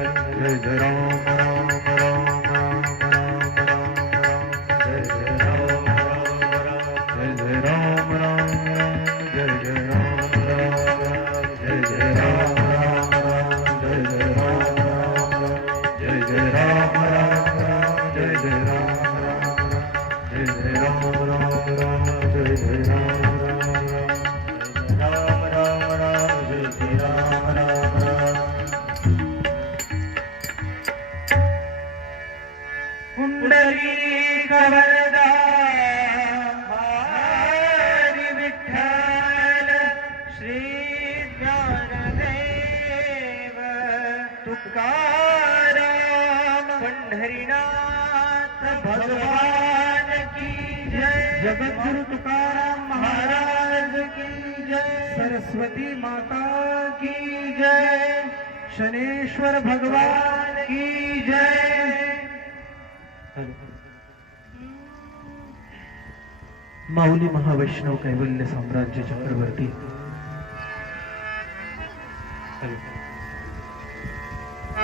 जय जय राम राम राम राम राम जय जय राम राम जय जय राम जय जय राम जय जय राम जय जय राम जय जय राम जय जय राम जय जय राम पुंडलिक वरदा हरी विठ्ठल श्री ज्ञानदेव तुकाराम पंढरीनाथ भगवान की जय। जगद्गुरु तुकाराम महाराज की जय। सरस्वती माता की जय। शनेश्वर भगवान की जय। माऊली महावैष्णव कैवल्य साम्राज्य चक्रवर्ती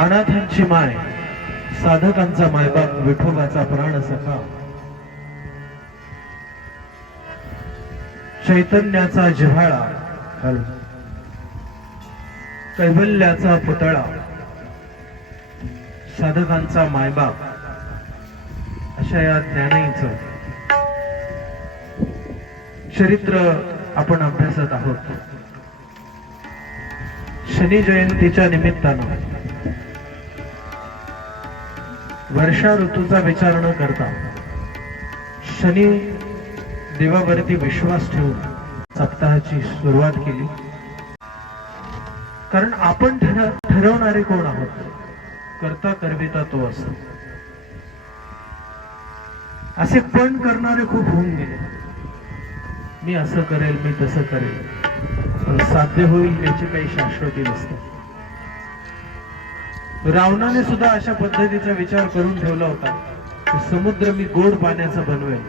अनाथांची माय साधकांचा मायबाप विठोबाचा प्राण सखा चैतन्याचा जिव्हाळा कैवल्याचा पुतळा साधकांचा मायबाप अशा या ज्ञानाईचं चरित्र आपण अभ्यासत आहोत। शनी जयंतीच्या निमित्तानं वर्षा ऋतूचा विचार न करता शनी देवावरती विश्वास ठेवून सप्ताहाची सुरुवात केली। कारण आपण ठरवणारे कोण आहोत? करता करविता तो असतो। असे पण करणारे खूप होऊन गेले। मी असं करेल, मी तसं करेल, पण साध्य होईल याची काही शाश्वती नसते। रावणाने सुद्धा अशा पद्धतीचा विचार करून ठेवला होता की समुद्र मी गोड पाण्याचा बनवेल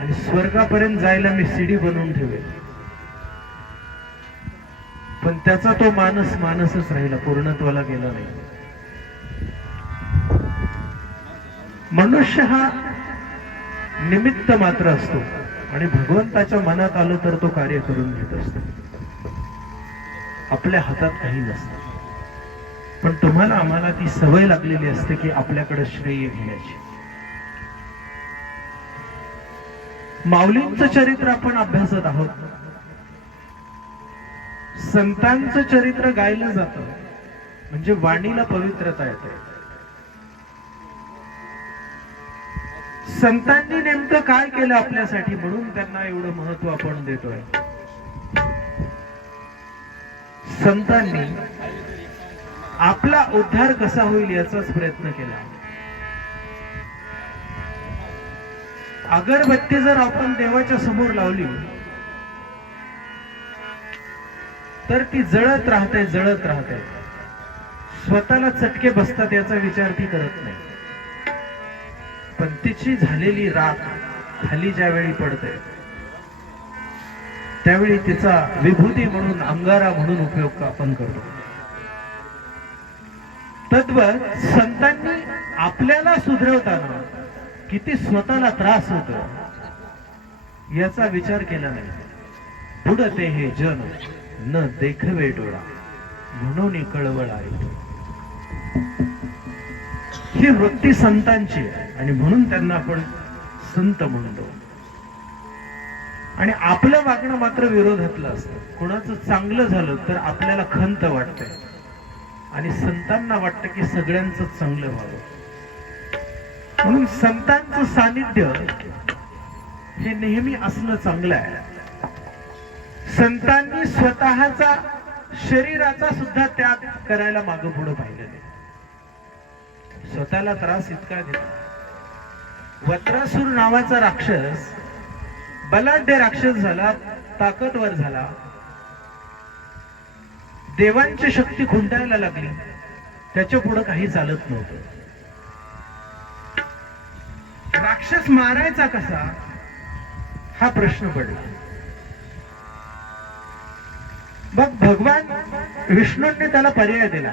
आणि स्वर्गापर्यंत जायला मी सीडी बनवून ठेवेल, पण त्याचा तो मानस मानसच राहिला, पूर्णत्वाला गेला नाही। मनुष्य हा निमित्त मात्र असतो आणि भगवंताच्या मनात आलं तर तो कार्य करून घेत असतो। आपल्या हातात काही नसतं, पण तुम्हाला आम्हाला ती सवय लागलेली असते की आपल्याकडे श्रेय घेण्याची। माऊलींचं चरित्र आपण अभ्यासत आहोत। संतांचं चरित्र गायलं जातं म्हणजे वाणीला पवित्रता येते। संतांनी नेमकं काय केलं आपल्यासाठी म्हणून त्यांना एवढं महत्व आपण देतोय। संतांनी आपला उद्धार कसा होईल याचाच प्रयत्न केला। अगरबत्ती जर आपण देवाच्या समोर लावली तर ती जळत राहते, जळत राहते, स्वतःला चटके बसतात याचा विचार ती करत नाही। पण तिची झालेली राख खाली ज्यावेळी पडते त्यावेळी तिचा विभूती म्हणून, अंगारा म्हणून उपयोग आपण करतो। तद्वत संतांनी आपल्याला सुधरवताना किती स्वतःला त्रास होतो याचा विचार केला नाही। बुडते हे जन न देखवे डोळा म्हणून कळवळ आहे। ही वृत्ती संतांची आहे आणि म्हणून त्यांना आपण संत म्हणतो। आणि आपलं वागणं मात्र विरोधातलं असतं। कोणाचं चांगलं झालं तर आपल्याला खंत वाटते आणि संतांना वाटतं की सगळ्यांचं चांगलं व्हावं। म्हणून संतांचं सानिध्य हे नेहमी असणं चांगलं आहे। संतांनी स्वतःचा शरीराचा सुद्धा त्याग करायला मागं पुढे पाहिलं नाही। स्वतःला त्रास इतका दिला। वत्रासुर नावाचा राक्षस बलाढ्य राक्षस झाला, ताकदवर झाला, देवांची शक्ती खुंटायला लागली, त्याच्या पुढे काही चालत नव्हतं। राक्षस मारायचा कसा हा प्रश्न पडला। मग भगवान विष्णूंनी त्याला पर्याय दिला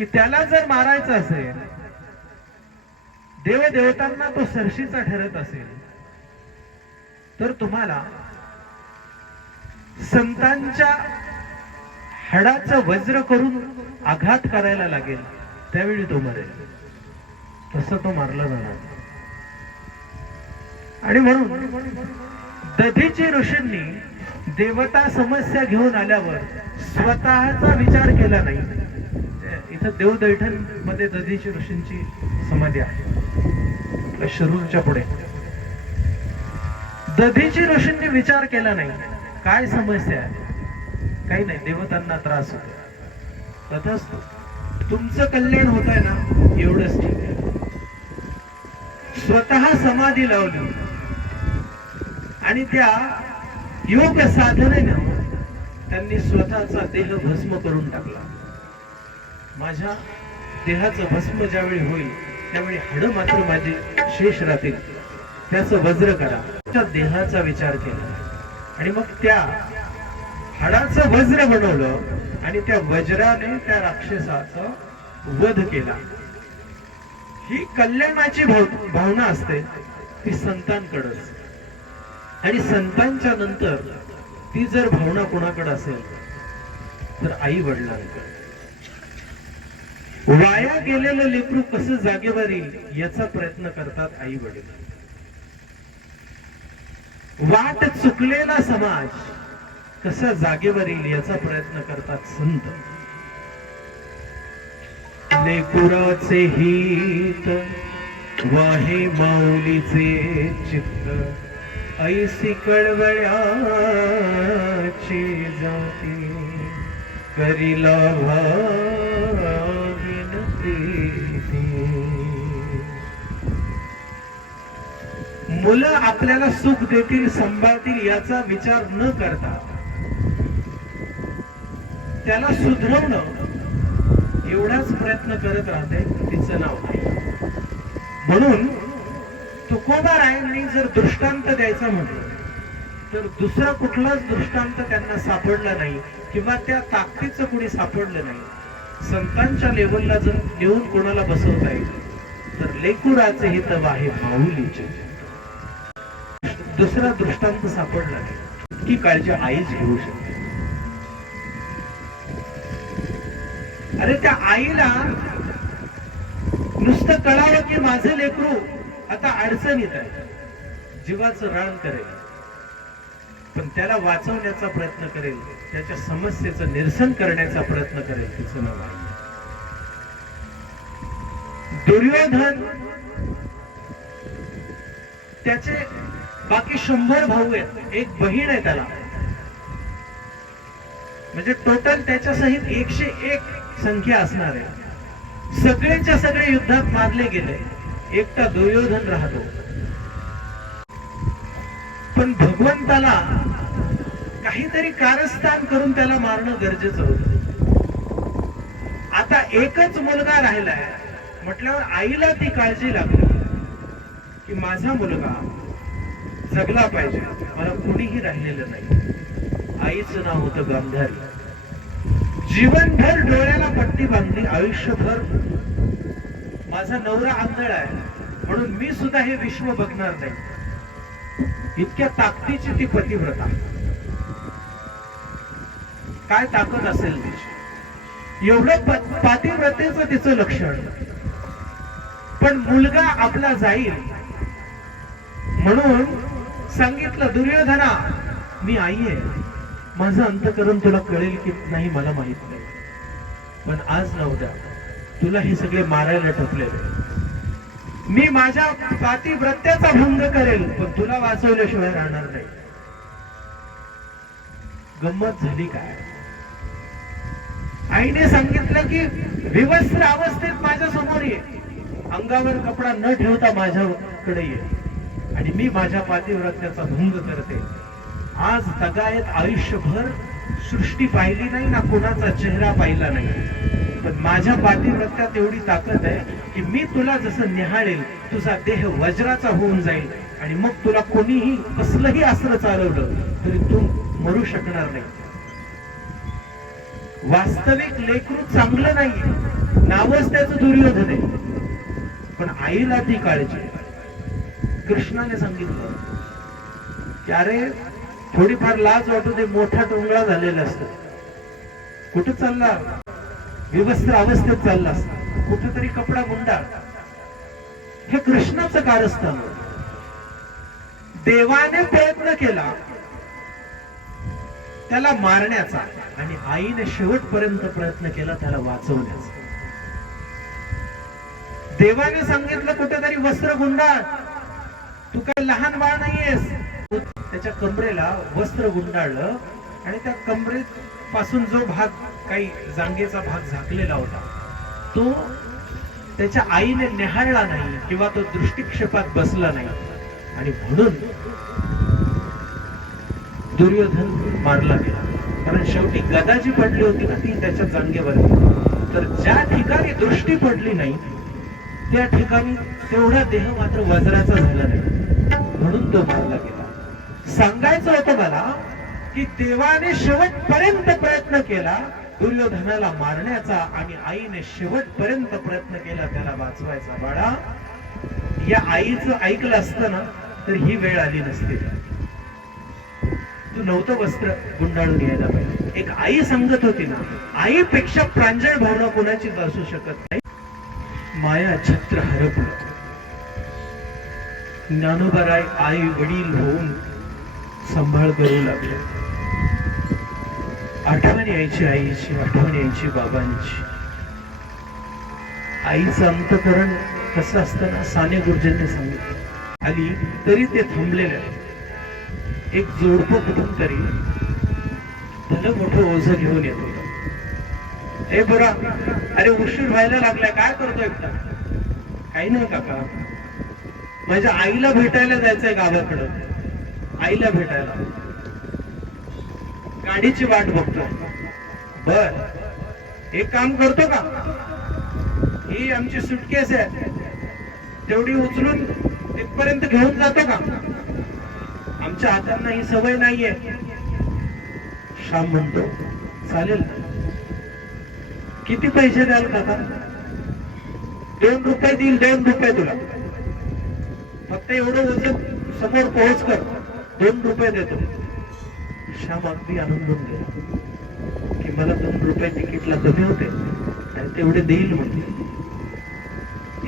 की त्याला जर मारायचं असेल, देवदेवतांना तो सरशीचा ठरत असेल, तर तुम्हाला संतांच्या हाडाचं वज्र करून आघात करायला लागेल, त्यावेळी तो मरेल. तसं तो मारला जाणार. आणि म्हणून दधीची ऋषींनी देवता समस्या घेऊन आल्यावर स्वतःचा विचार केला नाही. इथं देवदैठण मध्ये दधीची ऋषींची समाधी आहे, आपल्या शिरूरच्या पुढे. दधीची ऋषींनी विचार केला नाही काय समस्या आहे, काही नाही, देवतांना त्रास होतो, तथास्तु तुमचं कल्याण होत आहे ना, एवढंच ठीक आहे. स्वतः समाधी लावली आणि त्या योग साधनेने त्यांनी स्वतःचा देह भस्म करून टाकला. माझ्या देहाचं भस्म ज्यावेळी होईल त्यावेळी हाड मात्र माझे शेष राहतील, त्याचं वज्र करा. त्या देहाचा विचार केला आणि मग त्या हाडाचं वज्र बनवलं आणि त्या वज्राने त्या राक्षसाचा वध केला. ही कल्याणाची भावना असते, ती संतांकडच. आणि संतांच्या नंतर ती जर भावना कोणाकडे असेल तर आई वडिलांकडे. वाया गेलेलं लेकरू कसं जागेवर येईल याचा प्रयत्न करतात आई वडील. वाट चुकलेला समाज कसा जागेवर येईल याचा प्रयत्न करतात संत. लेकुराचे हित वाहे माऊलीचे चित्त, ऐसी कळवळ्याची जाती करीला मुलं आपल्याला सुख देतील, सांभाळतील याचा विचार न करता त्याला सुधरवणं एवढाच प्रयत्न करत राहते, तिचं नाव नाही. म्हणून तुकोबारायांनी जर दृष्टांत द्यायचा म्हटलं तर दुसरा कुठलाच दृष्टांत त्यांना सापडला नाही किंवा त्या ताकदीचं कुणी सापडलं नाही. संतांच्या लेवलला जर नेऊन कोणाला बसवता येईल तर लेकुराचे हित आहे माऊलीचे. दुसरा दृष्टांत सापडला नाही. की काळजी आईच घेऊ शकते. अरे त्या आईला नुसतं कळावं की माझं लेकरू आता अडचणीत आहे, जीवाचं रान करेल, पण त्याला वाचवण्याचा प्रयत्न करेल, त्याच्या समस्येचं निरसन करण्याचा प्रयत्न करेल, तिचं नाव आहे. दुर्योधन त्याचे बाकी 100 भाऊ आहेत, एक बहीण आहे त्याला, म्हणजे टोटल त्याच्या सहित 101 संख्या असणार आहे. सगळेच्या सगळे युद्धात मारले गेले, एकटा दुर्योधन राहतो. पण भगवंताला काहीतरी कारस्थान करून त्याला मारणं गरजेचं होतं. आता एकच मुलगा राहिलाय म्हटल्यावर आईला ती काळजी लागली की माझा मुलगा जगला पाहिजे, मला कोणीही राहिलेलं नाही. आईचं नाव होतं गांधारी. जीवनभर डोळ्याला पट्टी बांधली, आयुष्यभर माझा नवरा आंधळा आहे म्हणून मी सुद्धा हे विश्व बघणार नाही, इतक्या ताकदीची ती पतिव्रता. काय ताकद असेल तिची, एवढं पातिव्रतेचं तिचं लक्षण. पण मुलगा आपला जाईल म्हणून सांगितलं, दुर्योधना मी आई आहे, माझं अंतःकरण तुला कळेल की नाही मला माहित नाही, पण आज न उद्या तुला हे सगळे मारायला टपलेले, मी माझ्या पातिव्रत्याचा भंग करेल पण तुला वाचवल्याशिवाय राहणार नाही. गंमत झाली काय? आईने सांगितलं की विवस्त्र अवस्थेत माझ्या समोर ये, अंगावर कपडा न ठेवता माझ्याकडे ये आणि मी माझ्या पातिव्रत्याचा भंग करते. आज तगायत आयुष्यभर सृष्टी पाहिली नाही ना, कोणाचा चेहरा पाहिला नाही, पण माझ्या पातिव्रत्यात एवढी ताकद आहे की मी तुला जसं निहाळेल तुझा देह वज्राचा होऊन जाईल आणि मग तुला कोणीही कसलंही अस्त्र चालवलं तरी तू मरू शकणार नाही. वास्तविक लेकरू चांगलं नाहीये, नावच त्याचं दुर्योधन आहे, पण आईला ती काळजी. कृष्णाने सांगितलं की अरे थोडीफार लाज वाटू दे, मोठा टोंगळा झालेला असतो, कुठं चालला, विवस्त्र अवस्थेत चालला असता, कुठेतरी कपडा गुंडाळ. हे कृष्णाचं कारस्थान. देवाने प्रयत्न केला त्याला मारण्याचा आणि आईने शेवटपर्यंत प्रयत्न केला त्याला वाचवण्याचा. देवाने सांगितलं कुठेतरी वस्त्र गुंडाळ, तू काही लहान बाळ नाहीयेस. त्याच्या कमरेला वस्त्र गुंडाळलं आणि त्या कमरेत पासून जो भाग, काही जांघेचा भाग झाकलेला होता, तो त्याच्या आईने निहाळला नाही किंवा तो दृष्टिक्षेपात बसला नाही आणि म्हणून दुर्योधन मारला गेला. कारण शेवटी गदा जी पडली होती ना ती त्याच्या जांघेवर. तर ज्या ठिकाणी दृष्टी पडली नाही त्या ठिकाणी तेवढा देह मात्र वज्राचा झाला नाही, म्हणून तो मारला गेला. सांगायचं होतं मला की देवाने शेवटपर्यंत प्रयत्न केला दुर्योधनाला मारण्याचा आणि आईने शेवटपर्यंत प्रयत्न केला त्याला वाचवायचा. बाळा, या आईचं ऐकलं असतं ना तर ही वेळ आली नसती. तू नव्हतं वस्त्र गुंडाळून घ्यायला पाहिजे. एक आई सांगत होती ना, आईपेक्षा प्रांजळ भावना कोणाचीच असू शकत नाही. माया छत्र हरपलं. ज्ञानोबराय आई वडील होऊन सांभाळ करू लागले. आठवण यायची आईची, आठवण यायची बाबांची. आईचं अंतकरण कसं असतं ना, साने गुरुजींनी सांगितलं. आली तरी ते थांबलेलं. एक जोडपं कुठून तरी भलं मोठं ओझं घेऊन येत होतं. हे बरा, अरे उशीर व्हायला लागलाय, काय करतोय एकटा? काही नाही काका, माझ्या आईला भेटायला जायचंय गावाकडं. आईला भेटायला गाडीची वाट बघतोय. बर, एक काम करतो का, ही आमची सुटकेस आहे, तेवढी उचलून तिथपर्यंत घेऊन जातो का? आमच्या हातांना ही सवय नाहीये. श्याम म्हणतो चालेल. किती पैसे द्याल काका? 2 रुपये देईल, 2 रुपये तुला. फक्त एवढं वजन समोर पोहोच कर, 2 रुपये देतो. श्याम अगदी आनंदून गेला की मला 2 रुपये तिकीटला कमी होते आणि तेवढे देईल म्हणते.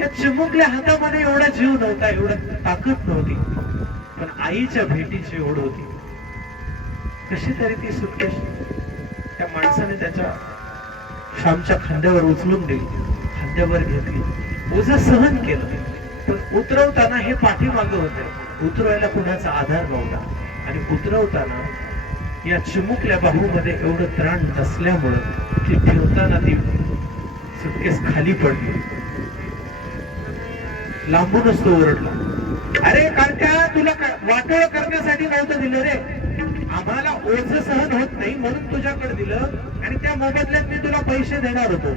या चिमुकल्या हातामध्ये एवढा जीव नव्हता, एवढा ताकद नव्हती, पण आईच्या भेटीची ओढ होती. कशी तरी ती सुटकेस त्या माणसाने त्याच्या श्यामच्या खांद्यावर उचलून दिली, खांद्यावर घेतली, ओझं सहन केलं. पण उतरवताना हे पाठीमागं होते, उतरवायला कुणाचा आधार नव्हता. आणि उतरवताना या चिमुकल्या बाहूमध्ये एवढं त्राण नसल्यामुळं ती ठेवताना ती सुटकेस खाली पडली. लांबूनच तो ओरडला, अरे कार्ट्या, तुला वाटोळ करण्यासाठी नव्हतं दिलं रे, आम्हाला ओझं सहन होत नाही म्हणून तुझ्याकडे दिलं आणि त्या मोबदल्यात मी तुला पैसे देणार होतो.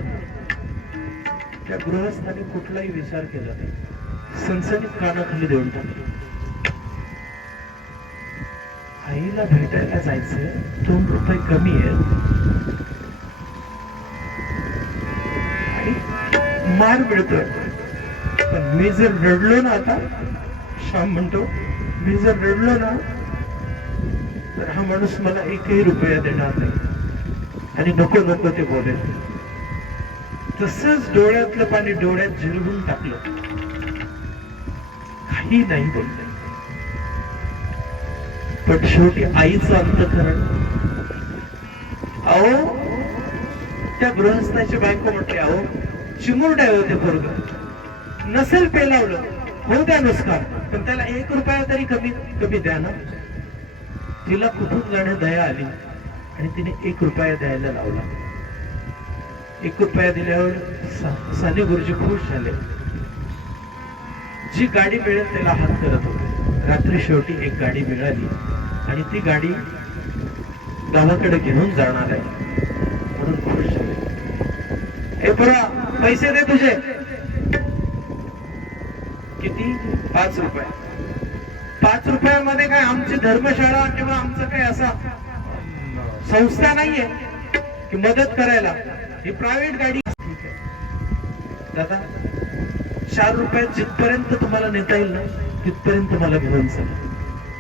त्या गृहस्थाने कुठलाही विचार केला नाही, सनसनीत कानाखाली देऊन टाकली. आईला भेटायला जायचं, 2 रुपये कमी आहेत आणि मार मिळतोय. पण मी जर रडलो ना, आता श्याम म्हणतो, मी जर रडलो ना तर हा माणूस मला 1ही रुपया देणार नाही आणि नको नको ते बोलेल. तसंच डोळ्यातलं पाणी डोळ्यात जिरवून टाकलं, काही नाही बोलले. पण शेवटी आईचं अंतकरण. अहो, त्या गृहस्थाची बायको म्हटली, अहो चिमुरडे होते पोरग, नसेल पेलावलं, होऊ द्या नुसकार, पण त्याला 1 रुपया तरी कमी कमी द्या ना. तिला कुठून जाणे दया आली आणि तिने 1 रुपया द्यायला लावला. 1 रुपया दिल्यावर साने गुरुजी खुश झाले. जी गाडी मिळेल त्याला हात करत होते. रात्री शेवटी एक गाडी मिळाली आणि ती गाडी गावाकडे घेऊन जाणार आहे म्हणून खुश झाले. हे बरा, पैसे दे तुझे. किती? 5 रुपये. 5 रुपयामध्ये काय आमची धर्मशाळा किंवा आमचं काय असा संस्था नाहीये. की मदत करायला, ही प्रायव्हेट गाडी. ठीक आहे दादा, 4 रुपयात जिथपर्यंत तुम्हाला नेता येईल ना तिथपर्यंत मला घेऊन चला.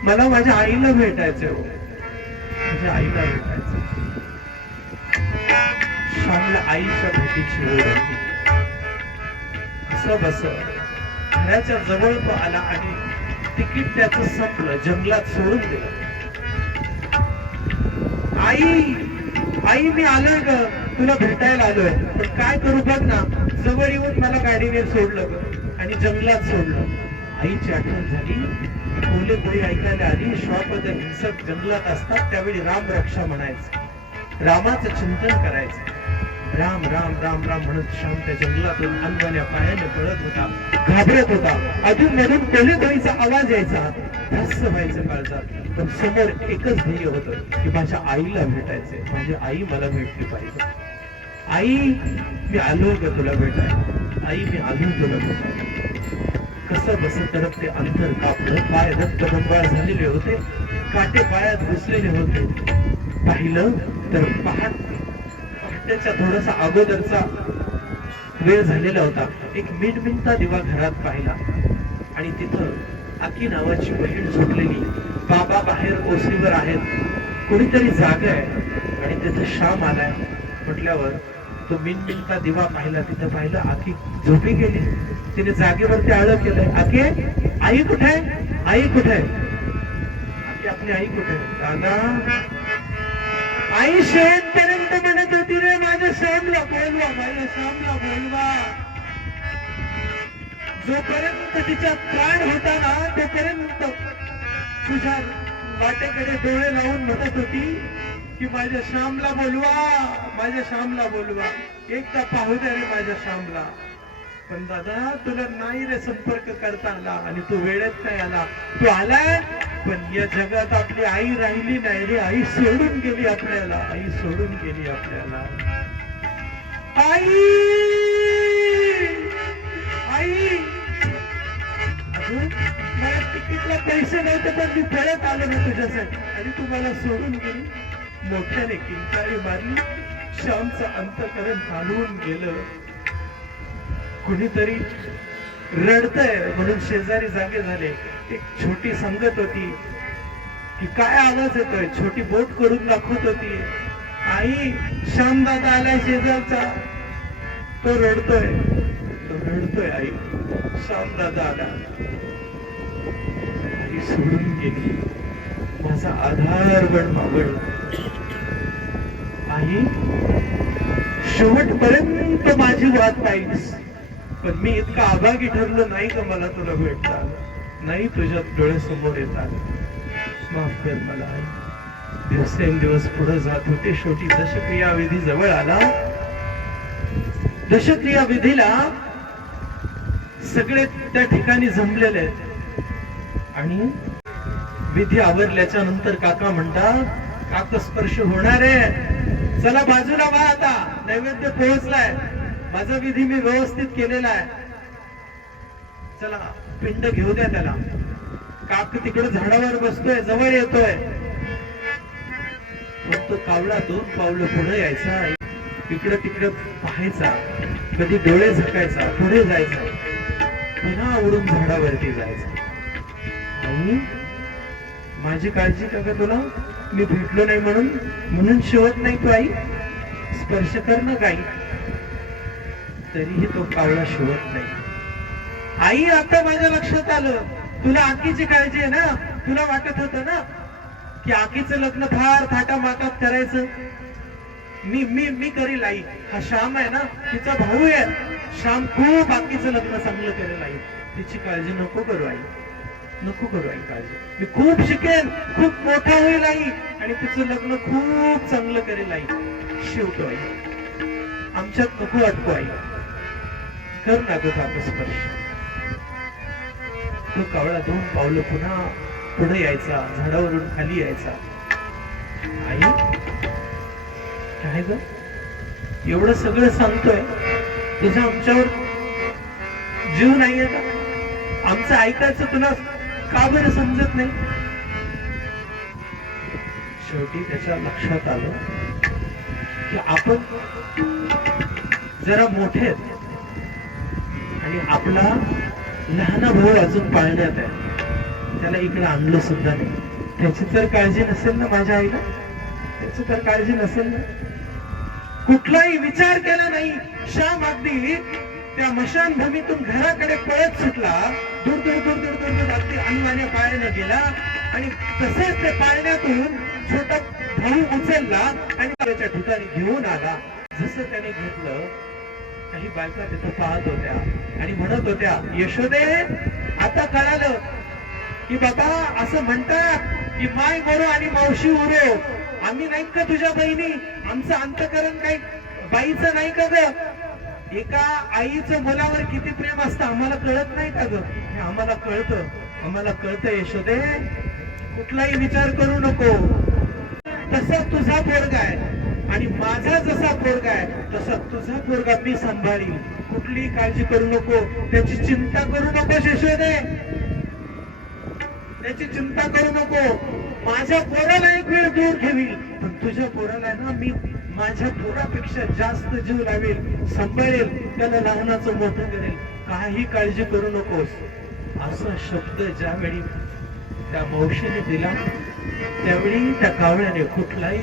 मला माझ्या आईला भेटायचंय हो, माझ्या आईला भेटायचं. श्यामला आईच्या भेटीची ओढ होती. कसं बस घराच्या जवळ तो आला आणि तिकीट त्याचं संपलं, जंगलात सोडून दिलं. आई आई मी आलोय ग, तुला भेटायला आलोय, पण काय करू बघ ना, जवळ येऊन मला गाडीने सोडलं ग आणि जंगलात सोडलं. आईची आठवण झाली. कोले कोळी ऐकायला आली. श्वापद हिंसक जंगलात असतात त्यावेळी राम रक्षा म्हणायचं, रामाचं चिंतन करायचं. राम राम राम राम म्हणत श्याम त्या जंगलातून अनवाण्या पायाने पळत होता, घाबरत होता. अजून मधून कोलेतोळीचा आवाज यायचा, ध्वस्त व्हायचं काळजात. पण समोर एकच ध्येय होतं की माझ्या आईला भेटायचंय, माझी आई मला भेटली पाहिजे. आई मी आलोय ग तुला भेटायला, आई मी आलोय तुला भेटायला. कसं बस करत ते अंतर कापलं. पाय रक्तबंबाळ झालेले होते, काटे पायात घुसलेले होते. पाहिलं तर पहाटेच्या थोडासा अगोदरचा वेळ झालेला होता. एक मिणमिणता दिवा घरात पाहिला आणि तिथं आकी नावाची बहीण झोपलेली. बाबा बाहेर ओसरीवर आहेत, कोणीतरी जाग आहे आणि तिथं श्याम आलाय. म्हटल्यावर तो मिणमिणता दिवा पाहिला, तिथं पाहिलं आकी झोपी गेली. तिने जागेवरती आळं केलंय. आके आई कुठे आहे, आई कुठे आहे, आकी आपली आई कुठे आहे. दादा आई शेवटपर्यंत म्हणत होती रे माझ्या श्यामला बोलवा, माझ्या श्यामला बोलवा. जोपर्यंत तिचा प्राण होता ना तोपर्यंत तुझ्या वाटेकडे डोळे लावून म्हणत होती की माझ्या श्यामला बोलवा, माझ्या श्यामला बोलवा, एकदा पाहू द्या रे माझ्या श्यामला. पण दादा तुला नाही रे संपर्क करता आला आणि तू वेळेत नाही आला. तू आलाय पण या जगात आपली आई राहिली नाही रे. आई सोडून गेली आपल्याला, आई सोडून गेली आपल्याला. आई आई अजून मला तिकीटला पैसे नव्हते पण मी परत आलो ना तुझ्यासाठी आणि तू मला सोडून गेली. मोठ्याने किंकाळी मारली. श्यामचं अंतःकरण काढून गेलं. कुणीतरी रडतंय म्हणून शेजारी जागे झाले. एक छोटी संगत होती की काय आवाज येतोय, छोटी बोट करून दाखवत होती. आई श्याम दादा आलाय शेजारचा, तो रडतोय, तो रडतोय. आई श्याम दादा आला. आई सोडून गेली, माझा आधार गणमावळला. आई शेवटपर्यंत माझी वाट पाहिलीस, पण मी इतका अभागी ठरलो नाही का मला तुला भेटता आलं, नाही तुझ्या डोळ्यासमोर येत आलं. माफ कर मला आई. दिवसेंदिवस पुढे जात होते. शेवटी दशक्रिया विधी जवळ आला. दशक्रिया विधीला सगळे त्या ठिकाणी जमलेले आहेत आणि विधी आवरल्याच्या नंतर काका म्हणतात, काका स्पर्श होणार आहे, चला बाजूला व्हा, आता नैवेद्य पोहोचलाय, माझा विधी मी व्यवस्थित केलेला आहे, चला पिंड घेऊ द्या त्याला. काक तिकडे झाडावर बसतोय, जवळ येतोय. फक्त कावळा 2 पावलं पुढे यायचा, इकडे तिकडे पाहायचा, कधी डोळे झाकायचा, पुढे जायचा, पुन्हा उडून झाडावरती जायचा. आई माझी काळजी का ग तुला, मी भेटलो नाही म्हणून शेवट नाही तू आई, स्पर्श कर ना काही. तरीही तो कावळा शेवट नाही. आई आता माझ्या लक्षात आलं, तुला आकीची काळजी आहे ना. तुला वाटत होतं ना की आकीचं लग्न फार थाटामाटात करायचं. मी करील आई. हा श्याम आहे ना, तिचा भाऊ आहे, श्याम खूप आकीचं लग्न चांगलं करेल आई. तिची काळजी नको करू आई, नको करू आई काळजी. मी खूप शिकेन, खूप मोठा होईल आई आणि तिचं लग्न खूप चांगलं करेल आई. शेवटो आई, आमच्यात नको अटको आई, कर ना ग काका स्पर्श. तो कावळा 2 पावलं पुन्हा पुढे यायचा, झाडावरून खाली यायचा. आई काय ग एवढं सगळं सांगतोय, तुझा आमच्यावर जीव नाहीये का? आमचं ऐकायचं तुला का बरं समजत नाही? शेवटी त्याच्या लक्षात आलं की आपण जरा मोठे आहेत आणि आपला लहान भाऊ अजून पाळण्यात आहे, त्याला इकडे आणलं सुद्धा नाही. त्याची तर काळजी नसेल ना माझ्या आईला, त्याची तर काळजी नसेल ना. कुठलाही विचार केला नाही. श्याम अगदी त्या मशानभूमीतून घराकडे पळत सुटला. दूर दूर दूर दूर दूर दूर अगदी अन्नाने पाळण्यात गेला आणि तसेच ते पाळण्यातून छोटा भाऊ उचलला आणि त्याच्या ठिकाणी घेऊन आला. जसं त्याने घेतलं, काही बायका तिथं पाहत होत्या आणि म्हणत होत्या, यशोदे आता कळालं की बाबा असं म्हणतात की माय मरो आणि मावशी उरो. आम्ही नाही का तुझ्या बहिणी? आमचं अंतकरण काही बाईचं नाही का ग? एका आईचं मुलावर किती प्रेम असतं आम्हाला कळत नाही का ग? हे आम्हाला कळतं, आम्हाला कळतं यशोदे. कुठलाही विचार करू नको. तसा तुझा पोरगा आहे आणि माझा जसा पोरगा आहे तसा तुझा पोरगा मी सांभाळील. कुठलीही काळजी करू नको, त्याची चिंता करू नको यशोदे, त्याची चिंता करू नको. माझ्या पोराला एक वेळ दूर ठेवील, पण तुझ्या पोराला ना मी माझ्या पोरापेक्षा जास्त जीव लावेल, सांभाळेल, त्याला लहानाचं मोठं करेल. काही काळजी करू नकोस. असा शब्द ज्यावेळी त्या मावशीने दिला त्यावेळी त्या कावळ्याने कुठलाही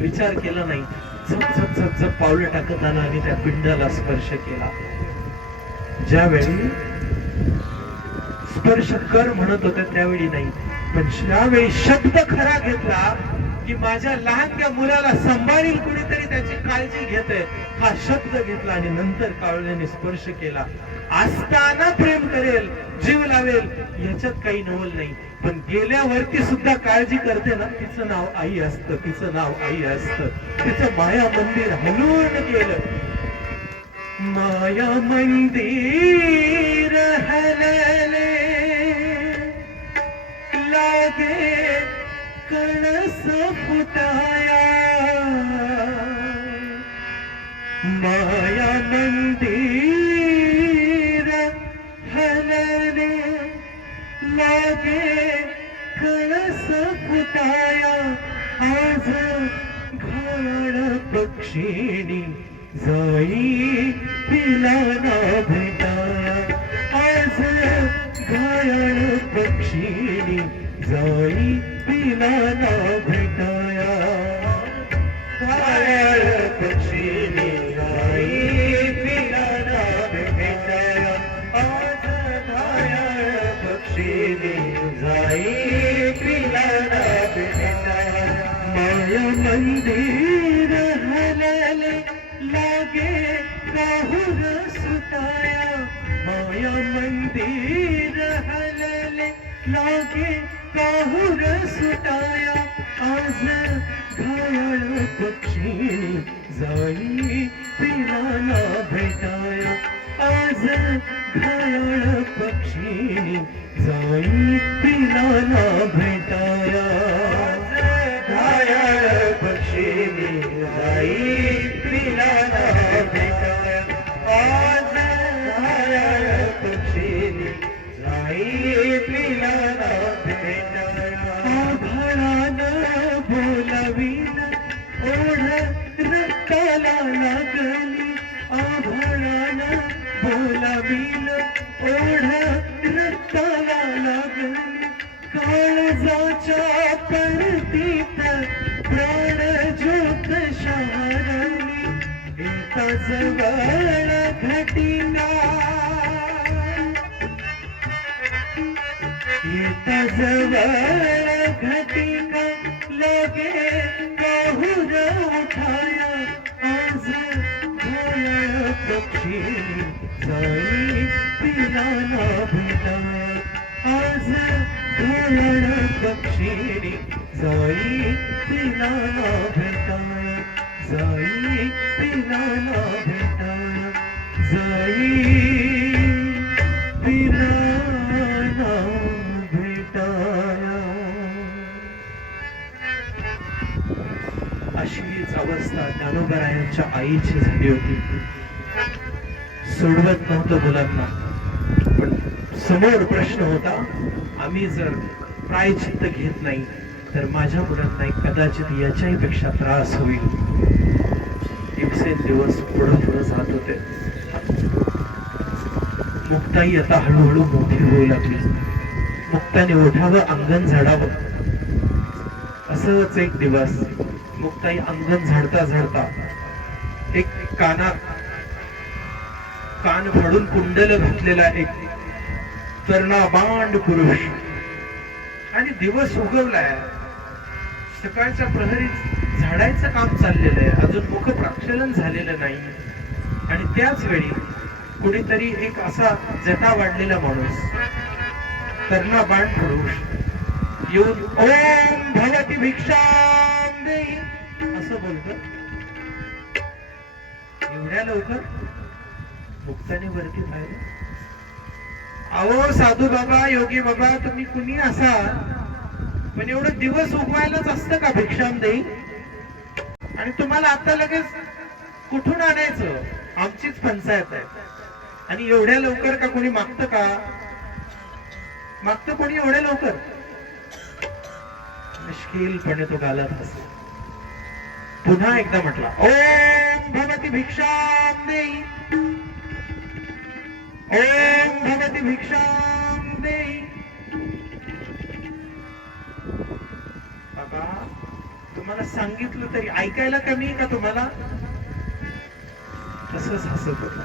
विचार केला नाही. झप झप झप झप पावलं टाकत आला आणि त्या पिंडाला स्पर्श केला. ज्यावेळी स्पर्श कर म्हणत होता त्यावेळी नाही, पण ज्यावेळी शब्द खरा घेतला की माझ्या लहानग्या मुलाला सांभाळील कुणीतरी, त्याची काळजी घेतय, हा शब्द घेतला आणि नंतर कावळ्याने स्पर्श केला. असताना प्रेम करेल, जीव लावेल, याच्यात काही नवल नाही. पण गेल्यावरती सुद्धा काळजी करते ना, तिचं नाव आई असतं, तिचं नाव आई असतं. तिचं माया मंदिर हलून गेलं. माया मंदिर हलले लागे कळस फुटाया. माया मंदिर हलले लागे कळस फुटाया. आज घाण पक्षीनी जाई तिला ना भेटाया. आज घाण पक्षीनी जाई तिला ना भेटाया. घाण पक्षीनी जाई तिला ना भेटाया. आज घाण पक्षीनी जाई तिला ना भेटाया. माया मंदिर हलले लागे काहुर सुटाया. माया मंदिर हलले लागे काहुर सुटाया. आज घायल पक्षी जाई तिला ना भेटाया. आज घायल पक्षी जाई तिला ना भेटाया. घायल पक्षी जाई तिला ना भेटाया. आज घायल पक्षी जाई तिला ना भेटाया. आभाळानं बोलावीन ओढ रक्ताला लागली. आभाळानं बोलावीन ओढ रक्ताला लागली. काळजाच्या पडतीत प्राण ज्योत शहारली. इंता जवळ घटिना येता जवळ घटिना लगे काहुर उठाया. आज घायल पक्षी जाई तिला ना भेटाया. आज घायल पक्षी जाई तिला ना भेटाया. जाई तिला ना भेटाया. जाई तिला ना भेटाया. अशीच अवस्था ज्ञानोबरायांच्या आईची झाली होती. सोडवत नव्हतं मुलांना, पण समोर प्रश्न होता, आम्ही जर प्रायचित्त घेत नाही तर माझ्या मुलांना कदाचित याच्याही पेक्षा त्रास होईल. दिवस पुढे पुढे जात होते. मुक्ताई आता हळूहळू मोठी होऊ लागली. मुक्ताने ओढावं, अंगण झाडावं. असंच एक दिवस मुक्ताई अंगण झाडता झाडता एक कानात कान फाडून कुंडल घातलेला एक तरुणाबांड पुरुष, आणि दिवस उगवलाय, सकाळच्या प्रहरी झाडायचं काम चाललेलं आहे, अजून मुख प्रक्षालन झालेलं नाही. आणि त्याच वेळी कुणीतरी एक असा जटा वाढलेला माणूस, तरुणाबांड पुरुष येऊन ओम भगवती भिक्षां देहि असं बोलतो. एवढ्या लवकर मुक्ताने वरती पाहिलं. अहो साधू बाबा, योगी बाबा, तुम्ही कुणी असा, पण एवढं दिवस उगवायलाच असतं का भिक्षाम देई? आणि तुम्हाला आता लगेच कुठून आणायचं? आमचीच पंचायत आहे. आणि एवढ्या लवकर का कोणी मागतं का? मागतं कोणी एवढ्या लवकर? मुश्किलपणे तो गालात हसला. पुन्हा एकदा म्हटला ओम भगवती भिक्षाम देई, ओम भगवती भिक्षाम देई. बाबा, तुम्हाला सांगितलं तरी ऐकायला कमी आहे का तुम्हाला? तसंच हसत होता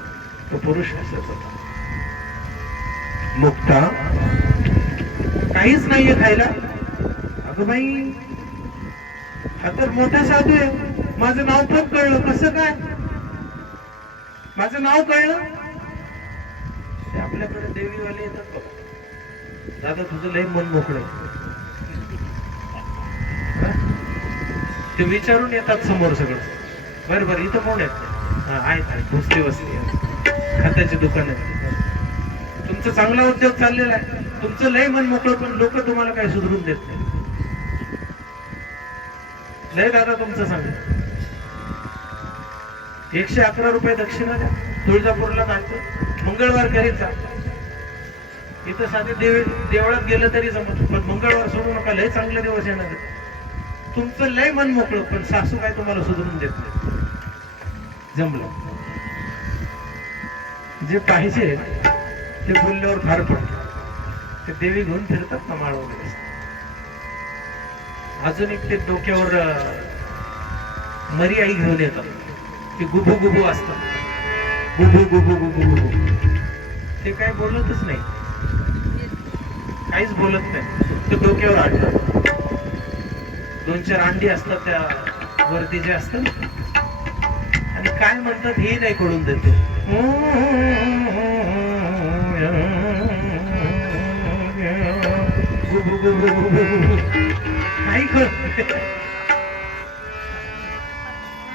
तो पुरुष, हसत होता. मुक्ता, काहीच नाहीये खायला? अगं बाई, हा तर मोठा साधू आहे, माझं नाव पण कळलं. कसं काय माझं नाव कळलं? ते आपल्याकडे देवीवाले येतात बघ, दादा तुझं लय मन मोकळं, ते विचारून येतात समोर सगळं. बरं बरं, इथं कोण आहेत? आहेत, भुसती वस्ती आहे, खताची दुकान आहे, तुमचा चांगला उद्योग चाललेला आहे, तुमचं लय मन मोकळं, पण लोक तुम्हाला काय सुधरून देत नाही. लय दादा तुमचं सांग. 111 रुपये दक्षिणा द्या, तुळजापूरला जायचं, मंगळवार करीत जा. इथं साधे देवळात गेलं तरी जमत, पण मंगळवार सोडू नका, लय चांगले दिवस येणार. तुमचं लय मन मोकळं, पण सासू काय तुम्हाला सुधरून देत नाही. जमलं. जे पाहिजे ते बोलल्यावर फार पडतं. ते देवी घेऊन फिरतात ना माळ वगैरे. अजून एक ते डोक्यावर मरी आई घेऊन येतात, ते गुबू गुबू असतात, गुबू गुबू गुबू गुबू. ते काय बोलतच नाही, काहीच बोलत नाही, ते डोक्यावर आणतात. 2-4 अंडी असतात त्या वरती जे असतात, आणि काय म्हणतात हे नाही कळून देते. गुबू गुबू गुबू काही कळत.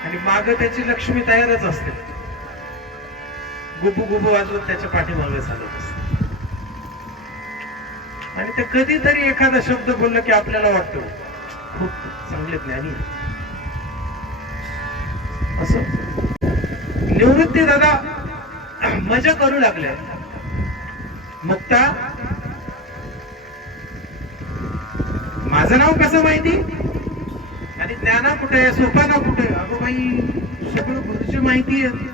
आणि माग त्याची लक्ष्मी तयारच असते, गुबू गुबू वाजवत त्याच्या पाठीमागे चालत असते. आणि ते कधीतरी एखादा शब्द बोलला की आपल्याला वाटतो खूप चांगले ज्ञानी. असं निवृत्ती दादा मजा करू लागले. मुक्ता, माझं नाव कसं माहिती? आणि ज्ञाना कुठे, सोपाना कुठे? अगं बाई, सगळं गुरुची माहिती आहे.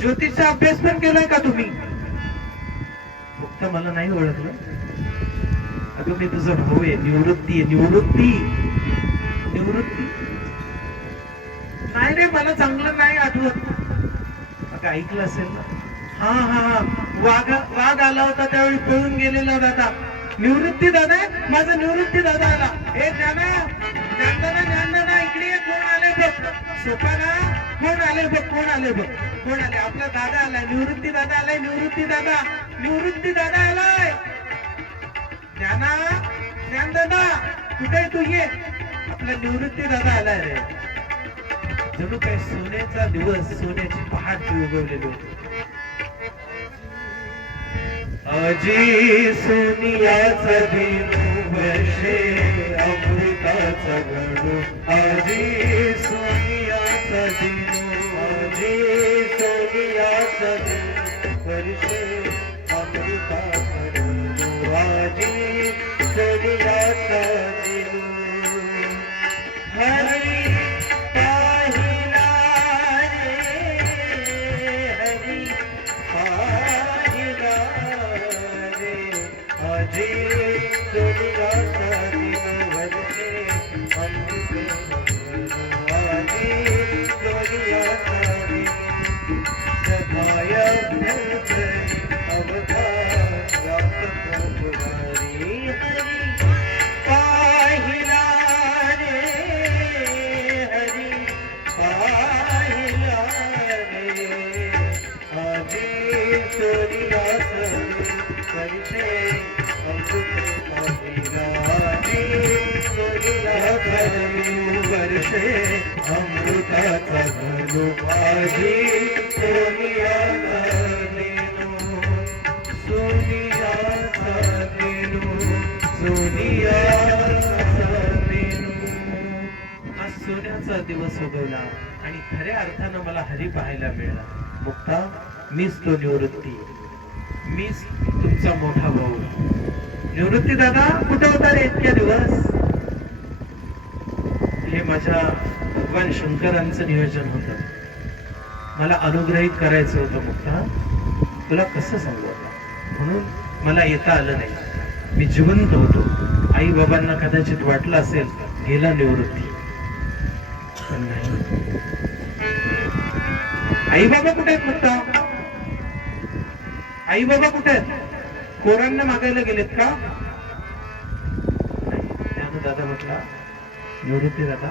ज्योतिषचा अभ्यास पण केलाय का तुम्ही? मुक्ता, मला नाही ओळखलं. अगं मी तुझा भाऊ आहे, निवृत्ती आहे. निवृत्ती? निवृत्ती नाही रे, मला चांगलं नाही आठवत. अगं ऐकलं असेल ना? हा हा हा, वाघ आला होता त्यावेळी पळून गेलेला दादा. निवृत्ती दादा, माझा निवृत्ती दादा आला. हे ज्ञाना, ज्ञानदादा, ज्ञानदादा, इकडे कोण आले बघ. सोपाना, कोण आले बघ, कोण आले बघ, कोण आले? आपला दादा आलाय, निवृत्ती दादा आलाय, निवृत्ती दादा, निवृत्ती दादा आलाय. ज्ञाना, ज्ञानदादा, कुठे तू? ये, आपला निवृत्ती दादा आलाय रे. जणू काय सोन्याचा दिवस, सोन्याची पहाट उगवलेली होती. आजी सोनियाचा दिन वर्षे अमृताचा गणू. आजी सोनियाचा दिन, आजी सोनियाचा दिन वर्षे अमृताचा गणू. आजी सोनियाचा दिन हरी पाहिला माझी सोनियाचा दिन वर्षे अमृते माझी सोनियाचा दिन सभाय अवधान हरी पाहिला रे हरी पाहिला रे आजी सोनियाचा वर्षे अमृते पाहिला रे सोनियाचा वर्षे अमृताचा धनु माझी सोनियाचा देनु सोनियाचा देनु सोनियाचा देनु. आज सोन्याचा दिवस उगवला आणि खऱ्या अर्थानं मला हरी पाहायला मिळाला. मुक्ता, मीच तो निवृत्ती, मीच तुमचा मोठा भाऊ. निवृत्ती दादा कुठे होता रे इतक्या दिवस? हे माझ्या भगवान शंकरांचं नियोजन होतं. मला अनुग्रहित करायचं होतं मुक्ता. तुला कसं सांगू आता? म्हणून मला येता आलं नाही. मी जिवंत होतो. आई बाबांना कदाचित वाटलं असेल गेला निवृत्ती, पण नाही. आई बाबा कुठे आहेत मुक्ता? आई बाबा कुठे आहेत? पोरांना मागायला गेलेत का? त्यानं दादा म्हटला, निवृत्ती दादा,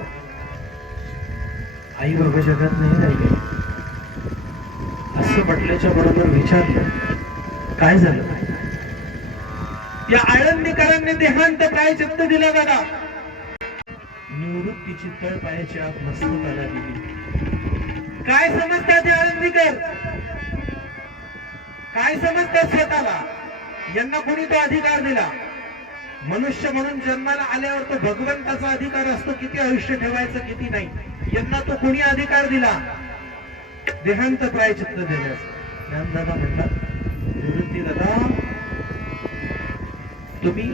आई बाबा जगात नाही राहिले. असं म्हटल्याच्या बरोबर विचारलं, काय झालं? या आळंदीकरांनी देहांत प्रायश्चित्त दिला दादा. निवृत्तीची तळ पायाची आत मस्तकाला दिली. काय समजतात हे आळंदीकर? काय समजतात स्वतःला? यांना कोणी तो अधिकार दिला? मनुष्य म्हणून जन्माला आल्यावर तो भगवंताचा अधिकार असतो किती आयुष्य ठेवायचं किती नाही. यांना तो कोणी अधिकार दिला देहांत प्रायश्चित्त देण्याचा? ज्ञानदादा म्हणतात, निवृत्ती दादा, तुम्ही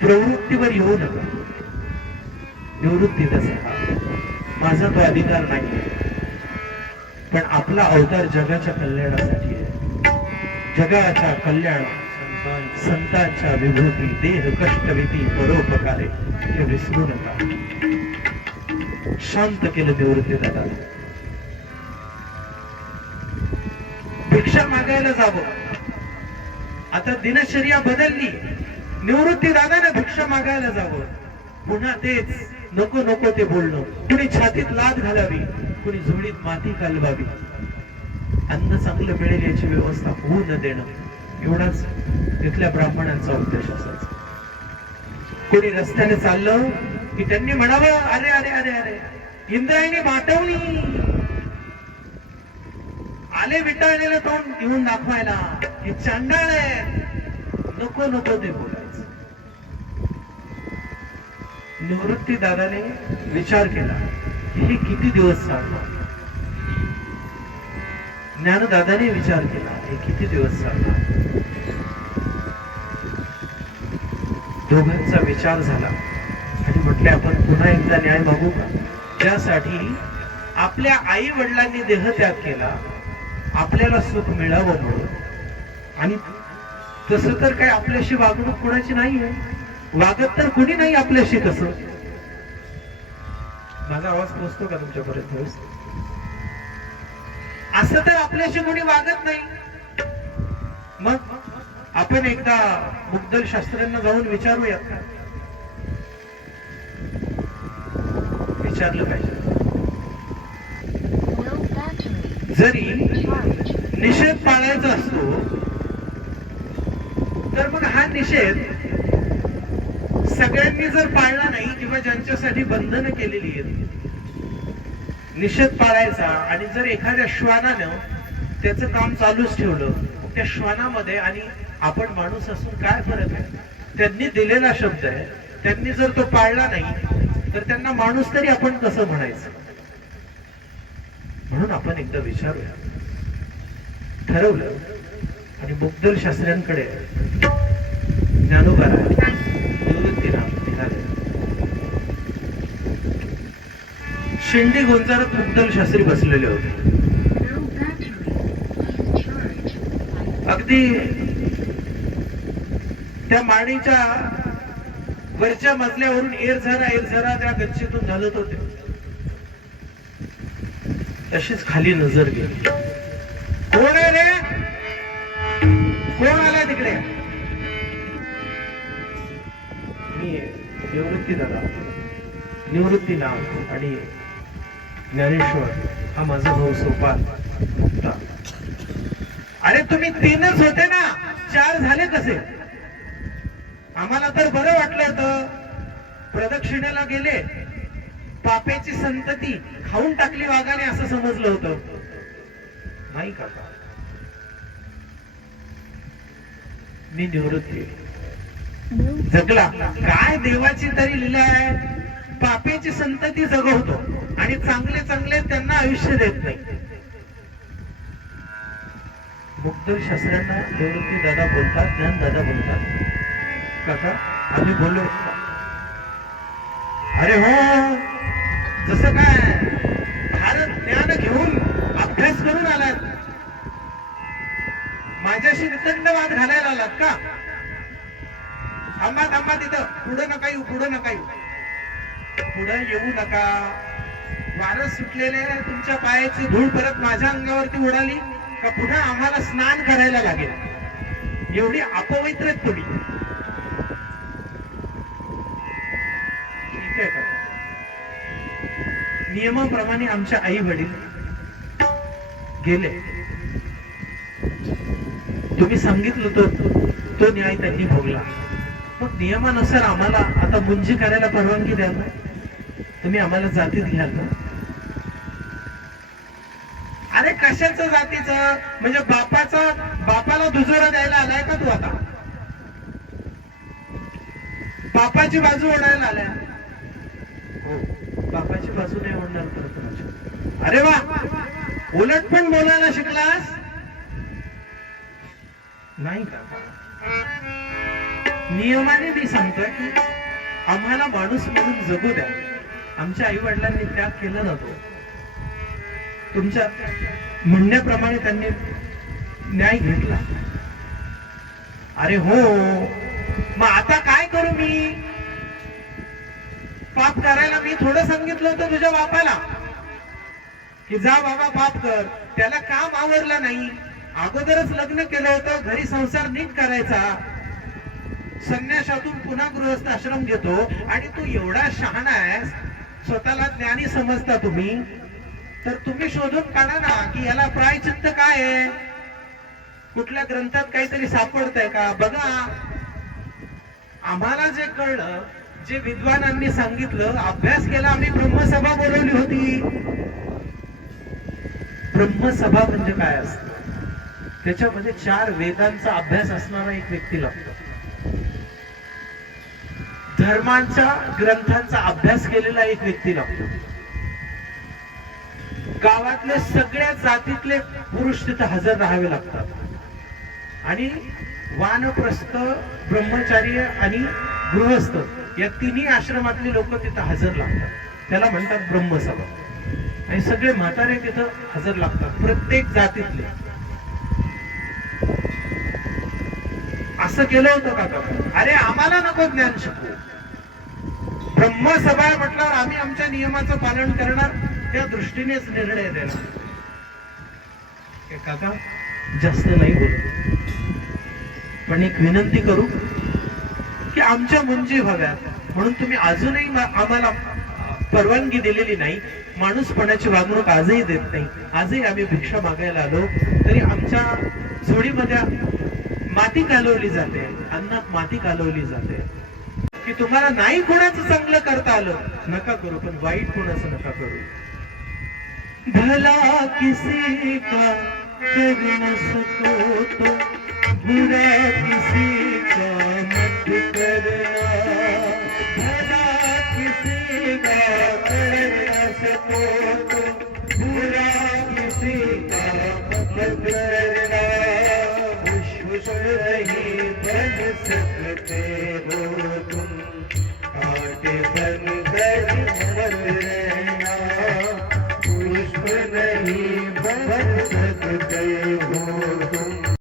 प्रवृत्तीवर येऊ नका. निवृत्ती तसा माझा तो अधिकार नाही, पण आपला अवतार जगाच्या कल्याणासाठी आहे. जगाच्या कल्याण, संतांच्या विभूती, देह कष्टविधी, परोपकारे हे विसरू नका. शांत केलं निवृत्ती दादा. भिक्षा मागायला जावं. आता दिनचर्या बदलली. निवृत्ती दादाने भिक्षा मागायला जावं. पुन्हा तेच नको नको ते बोलणं. कुणी छातीत लाद घालावी, कुणी झोळीत माती कालवावी. अन्न चांगलं मिळेल याची व्यवस्था होऊ न देणं, एवढाच तिथल्या ब्राह्मणांचा उद्देश असायचा. कोणी रस्त्याने चाललं की त्यांनी म्हणावं, अरे अरे अरे अरे, इंद्रायणी माटवणी आले विटाळलेलं तोंड घेऊन दाखवायला, की चांडाळ आहे. नको नको ते बोलायचं. निवृत्ती दादाने विचार केला, हे किती दिवस चालणार? ज्ञानदादाने विचार केला, हे किती दिवस चालणार? दोघांचा विचार झाला आणि म्हटले, आपण पुन्हा एकदा न्याय मागू का? त्यासाठी आपल्या आई वडिलांनी देहत्याग केला, आपल्याला सुख मिळावं म्हणून. आणि तसं तर काय आपल्याशी वागणूक कोणाची नाहीये. वागत तर कुणी नाही आपल्याशी. कसं? माझा आवाज पोहोचतो का तुमच्यापर्यंत? असं तर आपल्याशी कोणी वागत नाही. मग आपण एकदा मुद्दल शास्त्र्यांना जाऊन विचारूयात का? विचारलं पाहिजे. जरी निषेध पाळायचा असतो तर मग हा निषेध सगळ्यांनी जर पाळला नाही, किंवा ज्यांच्यासाठी बंधनं केलेली आहेत, निषेध पाळायचा, आणि जर एखाद्या श्वानानं त्याचं काम चालूच ठेवलं, त्या श्वानामध्ये आणि आपण माणूस असून काय फरक आहे? त्यांनी दिलेला शब्द आहे, त्यांनी जर तो पाळला नाही तर त्यांना माणूस तरी आपण कसं म्हणायचं? म्हणून आपण एकदा विचारूया. ठरवलं आणि मुद्दल शास्त्र्यांकडे ज्ञानोबा निवृत्तीला निघाले. शिंडी गोंजारत मुद्दल शास्त्री बसलेले होते. अगदी त्या माडीच्या वरच्या मजल्यावरून एर झरा त्या गच्चीतून घालत होते. तशीच खाली नजर गेली. कोण आहे रे? कोण आलाय तिकडे? मी निवृत्ती दादा, निवृत्ती नाव आणि ज्ञानेश्वर हा माझा भाऊ सोपान. अरे तुम्ही 3च होते ना, 4 झाले कसे? आम्हाला तर बरं वाटलं होतं. प्रदक्षिणेला गेले, पापेची संतती खाऊन टाकली वाघाने असं समजलं होतं. नाही काका, मी निवृत्ती जगला. काय देवाची तरी लीला आहे. पापेची संतती जगवतो आणि चांगले चांगले त्यांना आयुष्य देत नाही. मुक्तल शास्त्रांना निवृत्ती दादा बोलतात, ज्ञान दादा बोलतात. काका आम्ही बोललो. अरे हो, जसं काय भारत ज्ञान घेऊन अभ्यास करून आलात, माझ्याशी वितंडवाद घालायला आलात का? थांबा थांबा, तिथं पुढे नका येऊ, पुढे नका येऊ, पुढे येऊ नका. वारं सुटलेले तुमच्या पायाची धूळ परत माझ्या अंगावरती उडाली का पुन्हा आम्हाला स्नान करायला लागेल. एवढी अपवित्र तुम्ही. ठीक आहे का? नियमाप्रमाणे आमच्या आई वडील गेले. तुम्ही सांगितलं तो न्याय त्यांनी भोगला. मग नियमानुसार आम्हाला आता मुंजी करायला परवानगी द्याल ना? तुम्ही आम्हाला जातीत घ्याल ना? अरे कशाचं जातीचं? म्हणजे बापाला दुजोरा द्यायला आलाय का तू आता? बापाची बाजू ओढायला आलाय? हो, बापाची बाजू नाही ओढणार तर. अरे वा, उलट पण बोलायला शिकलास? नाही का? नियमाने मी सांगतोय की आम्हाला माणूस म्हणून जगू द्या. आमच्या आई वडिलांनी त्याग केला जातो. तुमच्या म्हणण्याप्रमाणे त्यांनी न्याय घेतला. अरे हो, मग आता काय करू मी? पाप करायला मी थोडं सांगितलं होतं तुझ्या बापाला की जा बाबा पाप कर. त्याला काम आवरलं नाही. अगोदरच लग्न केलं होतं, घरी संसार नीट करायचा. संन्यासातून पुन्हा गृहस्थ आश्रम घेतो आणि तू एवढा शहाणा आहेस, स्वतःला ज्ञानी समजता तुम्ही, तर तुम्ही शोधून काढा ना की याला प्रायचित्त काय आहे. कुठल्या ग्रंथात काहीतरी सापडतंय का बघा. आम्हाला जे कळलं, जे विद्वानांनी सांगितलं, अभ्यास केला. आम्ही ब्रह्मसभा बोलवली होती. ब्रह्मसभा म्हणजे काय असतं? त्याच्यामध्ये 4 वेदांचा अभ्यास असणारा एक व्यक्ती लागतो. धर्मांच्या ग्रंथांचा अभ्यास केलेला एक व्यक्ती लागतो. गावातले सगळ्या जातीतले पुरुष तिथे हजर राहावे लागतात आणि वानप्रस्थ, ब्रह्मचारी आणि गृहस्थ या तिन्ही आश्रमातले लोक तिथे हजर लागतात. त्याला म्हणतात ब्रह्मसभा. आणि सगळे म्हातारे तिथं हजर लागतात, प्रत्येक जातीतले. असं केलं होतं का? अरे आम्हाला नको ज्ञान शिकू. ब्रह्मसभा म्हटल्यावर आम्ही आमच्या नियमाचं पालन करणार, त्या दृष्टीनेच निर्णय देणार. काका जास्त नाही बोलत, पण एक विनंती करू की आमच्या मुंजी व्हाव्यात म्हणून तुम्ही अजूनही आम्हाला परवानगी दिलेली नाही. माणूसपणाची वागणूक आजही देत नाही. आजही आम्ही भिक्षा मागायला आलो तरी आमच्या जोडीमध्ये माती कालवली जाते, अन्नात माती कालवली जाते. की तुम्हाला नाही कोणाचं चांगलं करता आलं, नका करू, पण वाईट कोणाचं नका करू. भला किसी का कर न सको तो बुरा किसी का मत करना. भला किसी का कर न सको तो बुरा किसी का मत करना. खुश नहीं बन सकते हो तुम, कांटे बनकर मर रहना. पुष्प नहीं बन सकते हो तुम.